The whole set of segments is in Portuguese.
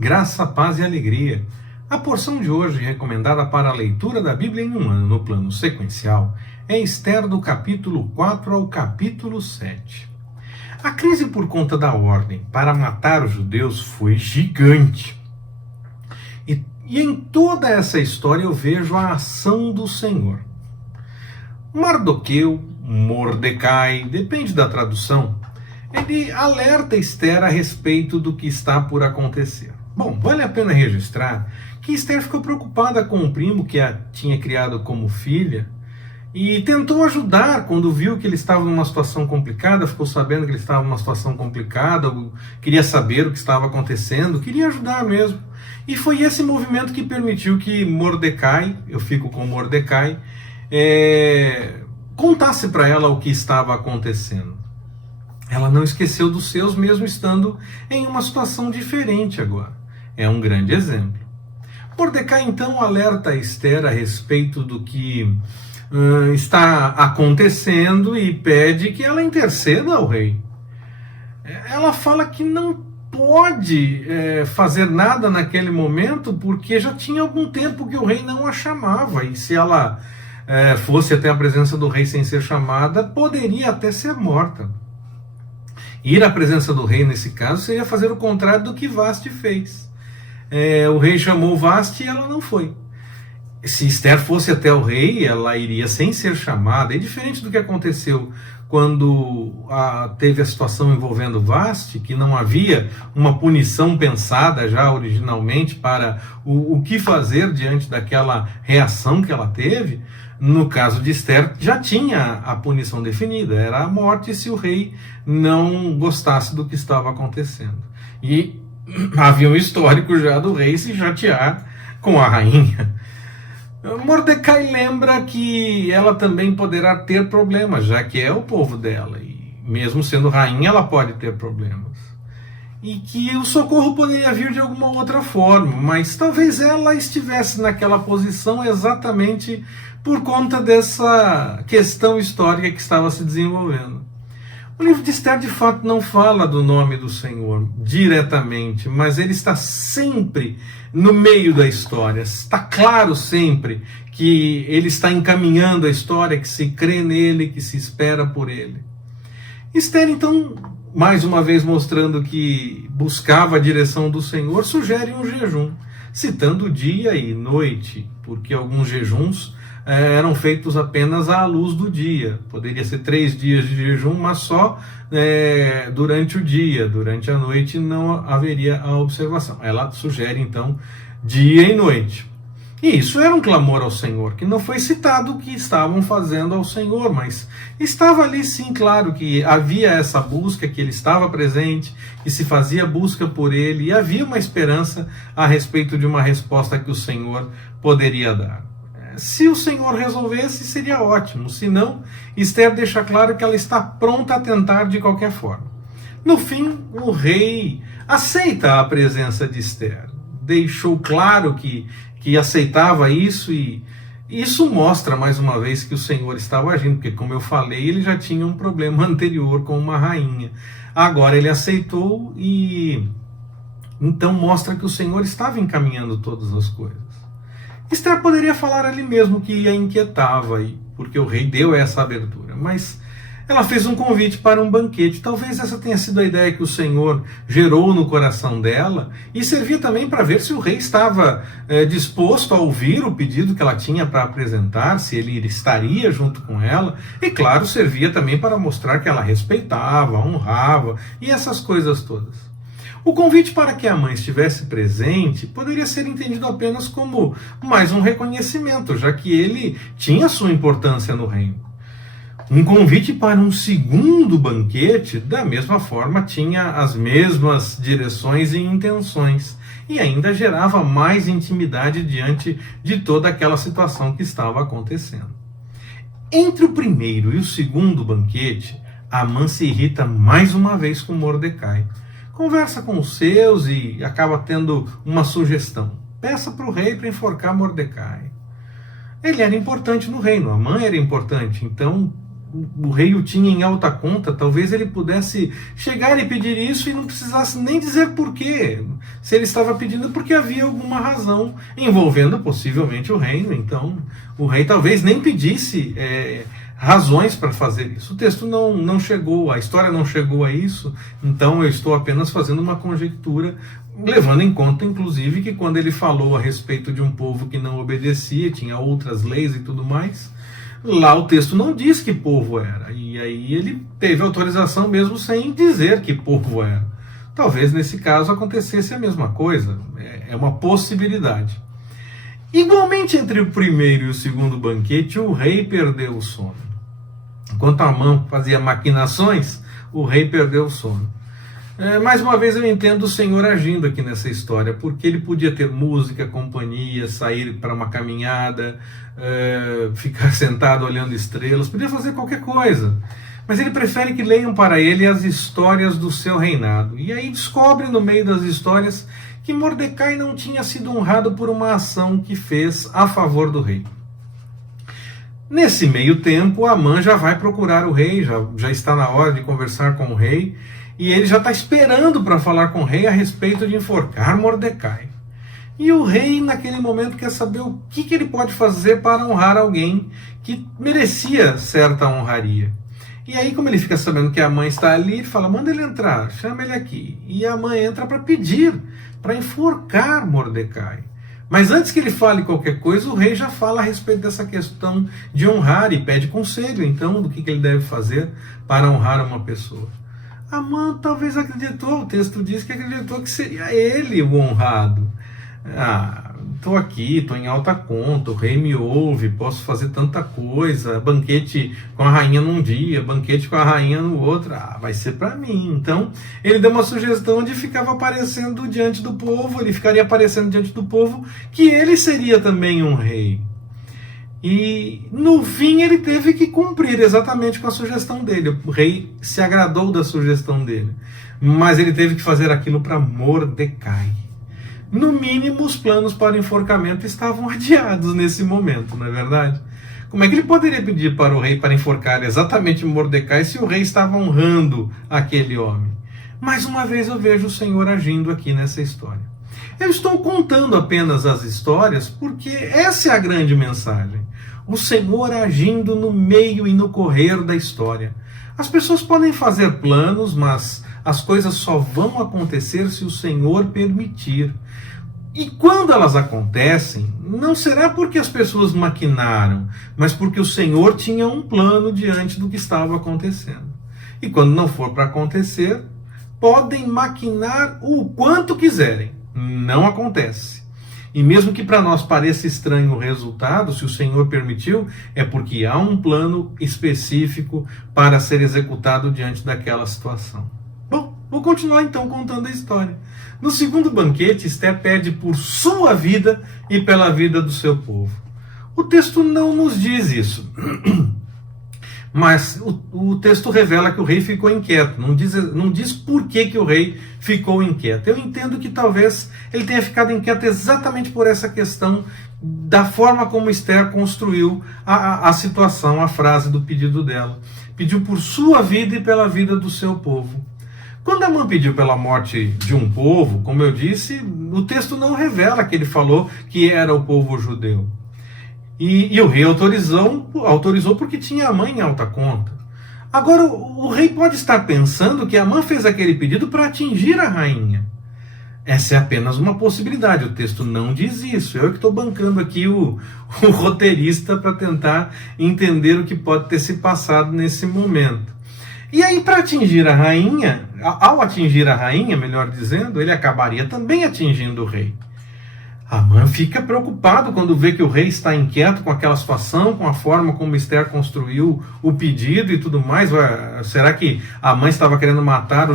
Graça, paz e alegria. A porção de hoje, recomendada para a leitura da Bíblia em um ano no plano sequencial, é Ester do capítulo 4 ao capítulo 7. A crise por conta da ordem para matar os judeus foi gigante. E em toda essa história eu vejo a ação do Senhor. Mardoqueu, Mordecai, depende da tradução, ele alerta Ester a respeito do que está por acontecer. Bom, vale a pena registrar que Ester ficou preocupada com o primo que a tinha criado como filha e tentou ajudar quando viu que ele estava numa situação complicada, ficou sabendo que ele estava numa situação complicada, queria saber o que estava acontecendo, queria ajudar mesmo. E foi esse movimento que permitiu que Mordecai, eu fico com Mordecai, contasse para ela o que estava acontecendo. Ela não esqueceu dos seus, mesmo estando em uma situação diferente agora. É um grande exemplo. Mordecai então alerta Ester a respeito do que está acontecendo e pede que ela interceda ao rei. Ela fala que não pode fazer nada naquele momento porque já tinha algum tempo que o rei não a chamava, e se ela fosse até a presença do rei sem ser chamada, poderia até ser morta. Ir à presença do rei nesse caso seria fazer o contrário do que Vasti fez. O rei chamou Vasti e ela não foi. Se Ester fosse até o rei, ela iria sem ser chamada. É diferente do que aconteceu quando teve a situação envolvendo Vasti, que não havia uma punição pensada já originalmente para o que fazer diante daquela reação que ela teve. No caso de Ester, já tinha a punição definida, era a morte se o rei não gostasse do que estava acontecendo. E havia um histórico já do rei se chatear com a rainha. Mordecai lembra que ela também poderá ter problemas, já que é o povo dela, e mesmo sendo rainha ela pode ter problemas. E que o socorro poderia vir de alguma outra forma, mas talvez ela estivesse naquela posição exatamente por conta dessa questão histórica que estava se desenvolvendo. O livro de Ester, de fato, não fala do nome do Senhor diretamente, mas ele está sempre no meio da história. Está claro sempre que ele está encaminhando a história, que se crê nele, que se espera por ele. Ester, então, mais uma vez mostrando que buscava a direção do Senhor, sugere um jejum, citando dia e noite, porque alguns jejuns eram feitos apenas à luz do dia. Poderia ser 3 dias de jejum, mas só durante o dia. Durante a noite não haveria a observação. Ela sugere, então, dia e noite. E isso era um clamor ao Senhor, que não foi citado o que estavam fazendo ao Senhor, mas estava ali sim claro que havia essa busca, que ele estava presente, que se fazia busca por ele, e havia uma esperança a respeito de uma resposta que o Senhor poderia dar. Se o Senhor resolvesse, seria ótimo. Se não, Ester deixa claro que ela está pronta a tentar de qualquer forma. No fim, o rei aceita a presença de Ester. Deixou claro que aceitava isso, e isso mostra mais uma vez que o Senhor estava agindo, porque, como eu falei, ele já tinha um problema anterior com uma rainha. Agora ele aceitou e então mostra que o Senhor estava encaminhando todas as coisas. Ester poderia falar ali mesmo que a inquietava, porque o rei deu essa abertura, mas ela fez um convite para um banquete. Talvez essa tenha sido a ideia que o Senhor gerou no coração dela, e servia também para ver se o rei estava disposto a ouvir o pedido que ela tinha para apresentar, se ele estaria junto com ela, e claro, servia também para mostrar que ela respeitava, honrava, e essas coisas todas. O convite para que a mãe estivesse presente poderia ser entendido apenas como mais um reconhecimento, já que ele tinha sua importância no reino. Um convite para um segundo banquete, da mesma forma, tinha as mesmas direções e intenções, e ainda gerava mais intimidade diante de toda aquela situação que estava acontecendo. Entre o primeiro e o segundo banquete, Amã se irrita mais uma vez com Mordecai. Conversa com os seus e acaba tendo uma sugestão. Peça para o rei para enforcar Mordecai. Ele era importante no reino, Amã era importante, então o rei o tinha em alta conta, talvez ele pudesse chegar e pedir isso e não precisasse nem dizer porquê. Se ele estava pedindo porque havia alguma razão envolvendo possivelmente o reino, então o rei talvez nem pedisse razões para fazer isso. O texto não chegou, a história não chegou a isso, então eu estou apenas fazendo uma conjectura, levando em conta, inclusive, que quando ele falou a respeito de um povo que não obedecia, tinha outras leis e tudo mais, lá o texto não diz que povo era, e aí ele teve autorização mesmo sem dizer que povo era. Talvez nesse caso acontecesse a mesma coisa, é uma possibilidade. Igualmente entre o primeiro e o segundo banquete, o rei perdeu o sono. Enquanto Amã fazia maquinações, o rei perdeu o sono. Mais uma vez eu entendo o Senhor agindo aqui nessa história, porque ele podia ter música, companhia, sair para uma caminhada, ficar sentado olhando estrelas, podia fazer qualquer coisa. Mas ele prefere que leiam para ele as histórias do seu reinado. E aí descobre no meio das histórias que Mordecai não tinha sido honrado por uma ação que fez a favor do rei. Nesse meio tempo, Amã já vai procurar o rei, já está na hora de conversar com o rei, e ele já está esperando para falar com o rei a respeito de enforcar Mordecai. E o rei, naquele momento, quer saber o que ele pode fazer para honrar alguém que merecia certa honraria. E aí, como ele fica sabendo que a mãe está ali, ele fala, manda ele entrar, chama ele aqui. E a mãe entra para pedir, para enforcar Mordecai. Mas antes que ele fale qualquer coisa, o rei já fala a respeito dessa questão de honrar e pede conselho, então, do que ele deve fazer para honrar uma pessoa. Amã talvez acreditou, o texto diz que acreditou que seria ele o honrado. Estou aqui, estou em alta conta, o rei me ouve, posso fazer tanta coisa, banquete com a rainha num dia, banquete com a rainha no outro, vai ser para mim. Então, ele deu uma sugestão de ficava aparecendo diante do povo, ele ficaria aparecendo diante do povo, que ele seria também um rei. E, no fim, ele teve que cumprir exatamente com a sugestão dele. O rei se agradou da sugestão dele, mas ele teve que fazer aquilo para Mordecai. No mínimo, os planos para o enforcamento estavam adiados nesse momento, não é verdade? Como é que ele poderia pedir para o rei para enforcar exatamente Mordecai se o rei estava honrando aquele homem? Mais uma vez eu vejo o Senhor agindo aqui nessa história. Eu estou contando apenas as histórias porque essa é a grande mensagem. O Senhor agindo no meio e no correr da história. As pessoas podem fazer planos, mas as coisas só vão acontecer se o Senhor permitir. E quando elas acontecem, não será porque as pessoas maquinaram, mas porque o Senhor tinha um plano diante do que estava acontecendo. E quando não for para acontecer, podem maquinar o quanto quiserem. Não acontece. E mesmo que para nós pareça estranho o resultado, se o Senhor permitiu, é porque há um plano específico para ser executado diante daquela situação. Bom, vou continuar então contando a história. No segundo banquete, Esther pede por sua vida e pela vida do seu povo. O texto não nos diz isso, mas o texto revela que o rei ficou inquieto, não diz por que o rei ficou inquieto. Eu entendo que talvez ele tenha ficado inquieto exatamente por essa questão da forma como Esther construiu a situação, a frase do pedido dela. Pediu por sua vida e pela vida do seu povo. Quando Amã pediu pela morte de um povo, como eu disse, o texto não revela que ele falou que era o povo judeu. E o rei autorizou porque tinha Amã em alta conta. Agora, o rei pode estar pensando que Amã fez aquele pedido para atingir a rainha. Essa é apenas uma possibilidade, o texto não diz isso. Eu que estou bancando aqui o roteirista para tentar entender o que pode ter se passado nesse momento. E aí, para atingir a rainha, ao atingir a rainha, melhor dizendo, ele acabaria também atingindo o rei. Amã fica preocupado quando vê que o rei está inquieto com aquela situação, com a forma como Esther construiu o pedido e tudo mais. Será que Amã estava querendo matar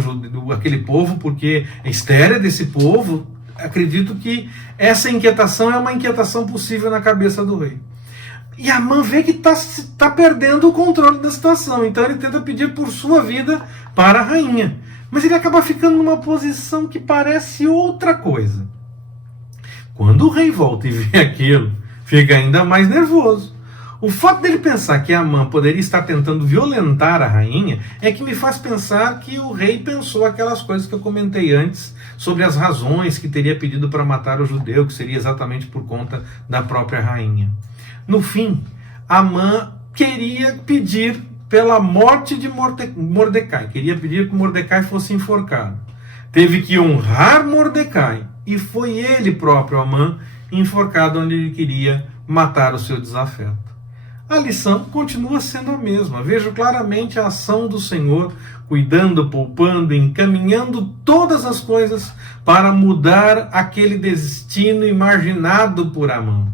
aquele povo porque Esther é desse povo? Acredito que essa inquietação é uma inquietação possível na cabeça do rei. E Amã vê que está perdendo o controle da situação, então ele tenta pedir por sua vida para a rainha. Mas ele acaba ficando numa posição que parece outra coisa. Quando o rei volta e vê aquilo, fica ainda mais nervoso. O fato dele pensar que Amã poderia estar tentando violentar a rainha é que me faz pensar que o rei pensou aquelas coisas que eu comentei antes sobre as razões que teria pedido para matar o judeu, que seria exatamente por conta da própria rainha. No fim, Amã queria pedir pela morte de Mordecai, queria pedir que Mordecai fosse enforcado. Teve que honrar Mordecai, e foi ele próprio, Amã, enforcado onde ele queria matar o seu desafeto. A lição continua sendo a mesma. Vejo claramente a ação do Senhor, cuidando, poupando, encaminhando todas as coisas para mudar aquele destino imaginado por Amã.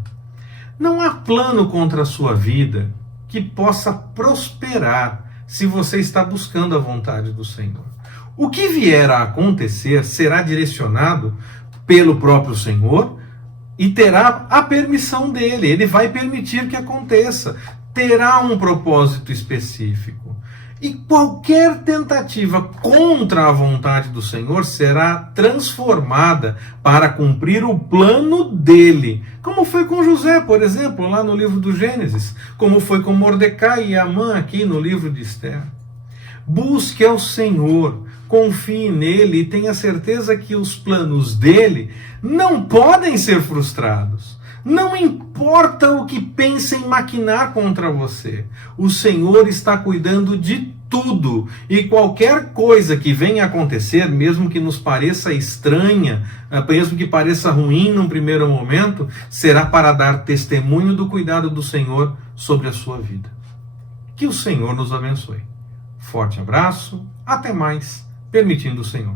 Não há plano contra a sua vida que possa prosperar se você está buscando a vontade do Senhor. O que vier a acontecer será direcionado pelo próprio Senhor e terá a permissão dele. Ele vai permitir que aconteça. Terá um propósito específico. E qualquer tentativa contra a vontade do Senhor será transformada para cumprir o plano dele. Como foi com José, por exemplo, lá no livro do Gênesis. Como foi com Mordecai e Amã aqui no livro de Esther. Busque ao Senhor, confie nele e tenha certeza que os planos dele não podem ser frustrados. Não importa o que pensem maquinar contra você, o Senhor está cuidando de tudo, e qualquer coisa que venha a acontecer, mesmo que nos pareça estranha, mesmo que pareça ruim num primeiro momento, será para dar testemunho do cuidado do Senhor sobre a sua vida. Que o Senhor nos abençoe. Forte abraço, até mais, permitindo o Senhor.